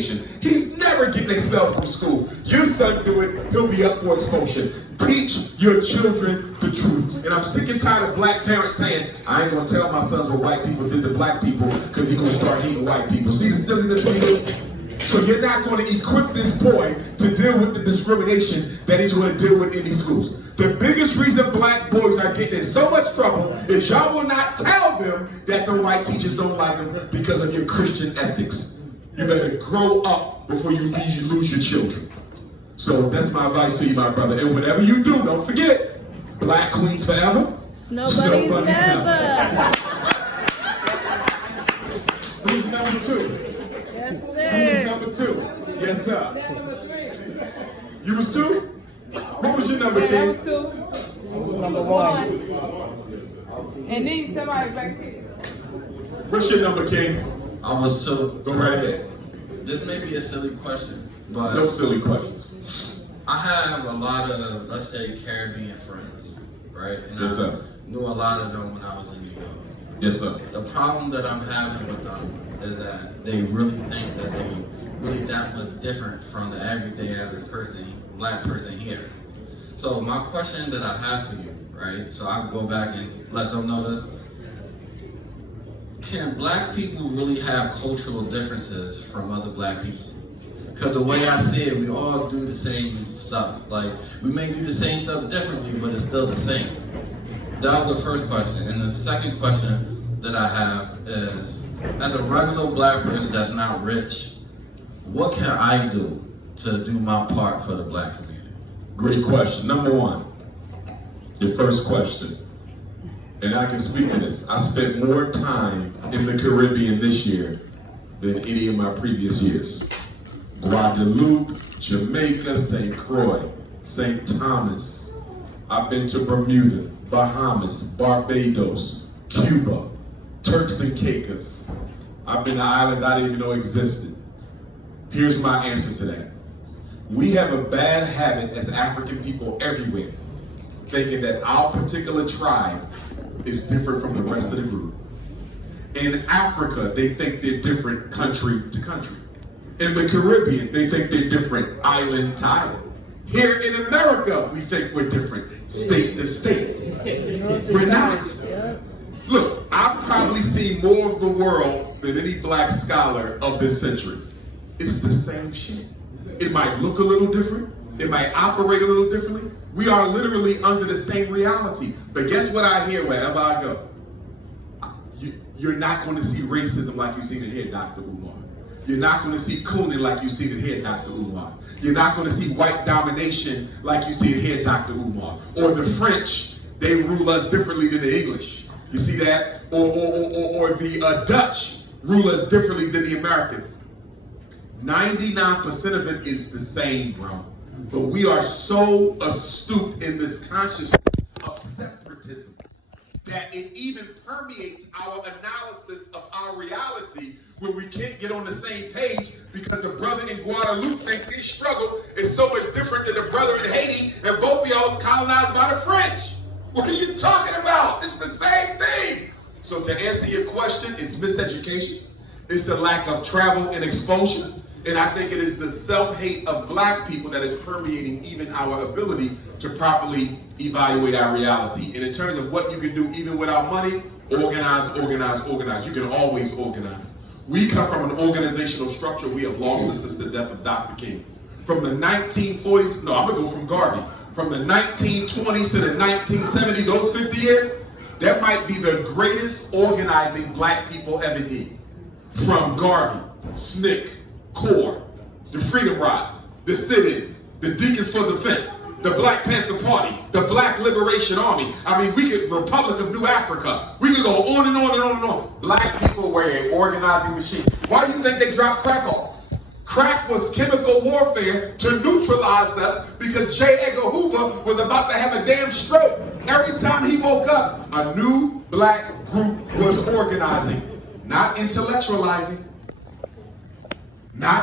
education. He's never getting expelled from school. Your son do it, he'll be up for expulsion. Teach your children the truth. And I'm sick and tired of black parents saying, I ain't gonna tell my sons what white people did to black people because he's gonna start hating white people. See the silliness we do? So you're not going to equip this boy to deal with the discrimination that he's going to deal with in these schools. The biggest reason black boys are getting in so much trouble is y'all will not tell them that the white teachers don't like them because of your Christian ethics. You better grow up before you lose your children. So that's my advice to you, my brother. And whatever you do, don't forget, black queens forever. Nobody's never. Who's number two? Yes, Who's sir. number two? Yes, sir. You was two? What was your number, Yeah, that King? was two. I was number one. And then somebody back here. What's your number, King? I was two. Go right ahead. This may be a silly question, but No silly questions. I have a lot of, let's say, Caribbean friends, right? And Yes, I sir. knew a lot of them when I was in New York. Yes, sir. The problem that I'm having with them is that they really think that they really that much different from the everyday average person, black person here. So my question that I have for you, right? So I can go back and let them know this. Can black people really have cultural differences from other black people? Because the way I see it, we all do the same stuff. Like, we may do the same stuff differently, but it's still the same. That was the first question. And the second question that I have is, as a regular black person that's not rich, what can I do to do my part for the black community? Great question. Number one, your first question. And I can speak to this. I spent more time in the Caribbean this year than any of my previous years. Guadeloupe, Jamaica, St. Croix, St. Thomas. I've been to Bermuda, Bahamas, Barbados, Cuba, Turks and Caicos. I've been to islands I didn't even know existed. Here's my answer to that. We have a bad habit as African people everywhere, thinking that our particular tribe is different from the rest of the group. In Africa, they think they're different country to country. In the Caribbean, they think they're different island to island. Here in America, we think we're different state to state. We're not. Look, I've probably seen more of the world than any black scholar of this century. It's the same shit. It might look a little different. It might operate a little differently. We are literally under the same reality. But guess what I hear wherever I go? You're not going to see racism like you've seen it here, Dr. Umar. You're not going to see cooning like you see it here, Dr. Umar. You're not going to see white domination like you see it here, Dr. Umar. Or the French, they rule us differently than the English. You see that? Or the Dutch rule us differently than the Americans. 99% of it is the same, bro. But we are so astute in this consciousness of separatism that it even permeates our analysis of our reality when we can't get on the same page because the brother in Guadeloupe thinks his struggle is so much different than the brother in Haiti and both of y'all was colonized by the French. What are you talking about? It's the same thing. So to answer your question, it's miseducation. It's a lack of travel and exposure. And I think it is the self-hate of black people that is permeating even our ability to properly evaluate our reality. And in terms of what you can do even without money, organize, organize, organize. You can always organize. We come from an organizational structure we have lost since the death of Dr. King. From the 1940s, no, I'm gonna go from Garvey. From the 1920s to the 1970s, those 50 years, that might be the greatest organizing black people ever did. From Garvey, SNCC, CORE, the Freedom Rides, the sit-ins, the Deacons for Defense, the Black Panther Party, the Black Liberation Army. I mean, we could, Republic of New Africa. We could go on and on and on and on. Black people were an organizing machine. Why do you think they dropped crack off? Crack was chemical warfare to neutralize us because J. Edgar Hoover was about to have a damn stroke. Every time he woke up, a new black group was organizing, not intellectualizing, not